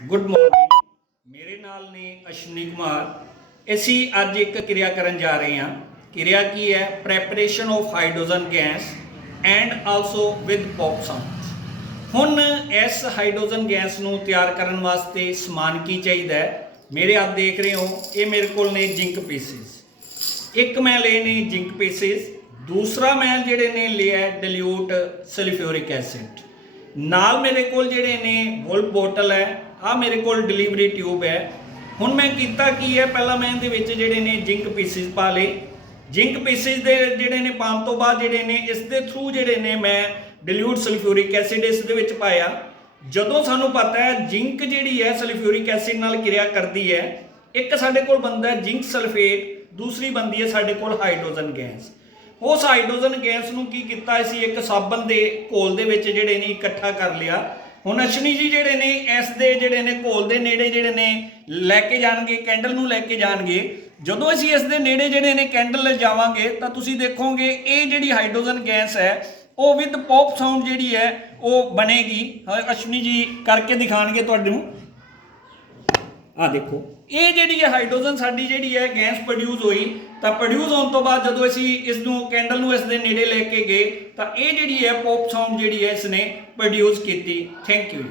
Good morning. ਮੇਰੇ ਨਾਲ ਨੇ ਅਸ਼ਵਨੀ ਕੁਮਾਰ। ਅਸੀਂ ਅੱਜ ਇੱਕ ਕਿਰਿਆ ਕਰਨ ਜਾ ਰਹੇ ਹਾਂ। ਕਿਰਿਆ ਕੀ ਹੈ? Preparation of hydrogen gas and also with pop sound. ਹੁਣ ਇਸ ਹਾਈਡਰੋਜਨ ਗੈਸ ਨੂੰ ਤਿਆਰ ਕਰਨ ਵਾਸਤੇ ਸਮਾਨ ਕੀ ਚਾਹੀਦਾ ਹੈ? ਮੇਰੇ ਆਪ ਦੇਖ ਰਹੇ ਹੋ, ਇਹ ਮੇਰੇ ਕੋਲ ਨੇ ਜ਼ਿੰਕ ਪੀਸਿਸ। ਇੱਕ ਮੈਂ ਲਏ ਨੇ ਜ਼ਿੰਕ ਪੀਸਿਸ, ਦੂਸਰਾ ਮੈਂ ਜਿਹੜੇ ਨੇ ਲਿਆ ਡਿਲੂਟ ਸਲਫਿਊਰਿਕ ਐਸਿਡ। ਨਾਲ ਮੇਰੇ ਕੋਲ ਜਿਹੜੇ ਨੇ ਵੋਲਟ ਬੋਟਲ ਹੈ, ਆ ਮੇਰੇ ਕੋਲ ਡਿਲੀਵਰੀ ਟਿਊਬ ਹੈ। ਹੁਣ ਮੈਂ ਕੀਤਾ ਕੀ ਹੈ, ਪਹਿਲਾਂ ਮੈਂ ਇਹਦੇ ਵਿੱਚ ਜਿਹੜੇ ਨੇ ਜ਼ਿੰਕ ਪੀਸਿਸ ਪਾ ਲਏ। ਜ਼ਿੰਕ ਪੀਸਿਸ ਦੇ ਜਿਹੜੇ ਨੇ ਪਾਉਣ ਤੋਂ ਬਾਅਦ ਜਿਹੜੇ ਨੇ ਇਸ ਦੇ ਥਰੂ ਜਿਹੜੇ ਨੇ ਮੈਂ ਡਿਲੂਟ ਸਲਫਿਊਰਿਕ ਐਸਿਡ ਇਸ ਦੇ ਵਿੱਚ ਪਾਇਆ। ਜਦੋਂ ਸਾਨੂੰ ਪਤਾ ਹੈ ਜ਼ਿੰਕ ਜਿਹੜੀ ਹੈ ਸਲਫਿਊਰਿਕ ਐਸਿਡ ਨਾਲ ਕਿਰਿਆ ਕਰਦੀ ਹੈ, ਇੱਕ ਸਾਡੇ ਕੋਲ ਬਣਦਾ ਹੈ ਜ਼ਿੰਕ ਸਲਫੇਟ, ਦੂਸਰੀ ਬਣਦੀ ਹੈ ਸਾਡੇ ਕੋਲ ਹਾਈਡਰੋਜਨ ਗੈਸ। ਉਸ ਹਾਈਡਰੋਜਨ ਗੈਸ ਨੂੰ ਕੀ ਕੀਤਾ, ਅਸੀਂ ਇੱਕ ਸਾਬਣ ਦੇ ਘੋਲ ਦੇ ਵਿੱਚ ਜਿਹੜੇ ਨੇ ਇਕੱਠਾ ਕਰ ਲਿਆ। ਹੁਣ ਅਸ਼ਵਨੀ ਜੀ ਜਿਹੜੇ ਨੇ ਇਸ ਦੇ ਜਿਹੜੇ ਨੇ ਘੋਲ ਦੇ ਨੇੜੇ ਜਿਹੜੇ ਨੇ ਲੈ ਕੇ ਜਾਣਗੇ, ਕੈਂਡਲ ਨੂੰ ਲੈ ਕੇ ਜਾਣਗੇ। ਜਦੋਂ ਅਸੀਂ ਇਸ ਦੇ ਨੇੜੇ ਜਿਹੜੇ ਨੇ ਕੈਂਡਲ ਲੈ ਜਾਵਾਂਗੇ ਤਾਂ ਤੁਸੀਂ ਦੇਖੋਗੇ ਇਹ ਜਿਹੜੀ ਹਾਈਡਰੋਜਨ ਗੈਸ ਹੈ ਉਹ ਵਿਦ ਪੌਪ ਸਾਊਂਡ ਜਿਹੜੀ ਹੈ ਉਹ ਬਣੇਗੀ। ਅਸ਼ਵਨੀ ਜੀ ਕਰਕੇ ਦਿਖਾਣਗੇ ਤੁਹਾਨੂੰ। ਆ ਦੇਖੋ, ਇਹ ਜਿਹੜੀ ਹੈ ਹਾਈਡਰੋਜਨ ਸਾਡੀ ਜਿਹੜੀ ਹੈ ਗੈਸ ਪ੍ਰੋਡਿਊਸ ਹੋਈ। ਤਾਂ ਪ੍ਰੋਡਿਊਸ ਹੋਣ ਤੋਂ ਬਾਅਦ ਜਦੋਂ ਅਸੀਂ ਇਸ ਨੂੰ ਕੈਂਡਲ ਨੂੰ ਇਸ ਦੇ ਨੇੜੇ ਲੈ ਕੇ ਗਏ ਤਾਂ ਇਹ ਜਿਹੜੀ ਹੈ ਪੌਪ ਸਾਊਂਡ ਜਿਹੜੀ ਹੈ ਇਸ ਨੇ ਪ੍ਰੋਡਿਊਸ ਕੀਤੀ। Thank you.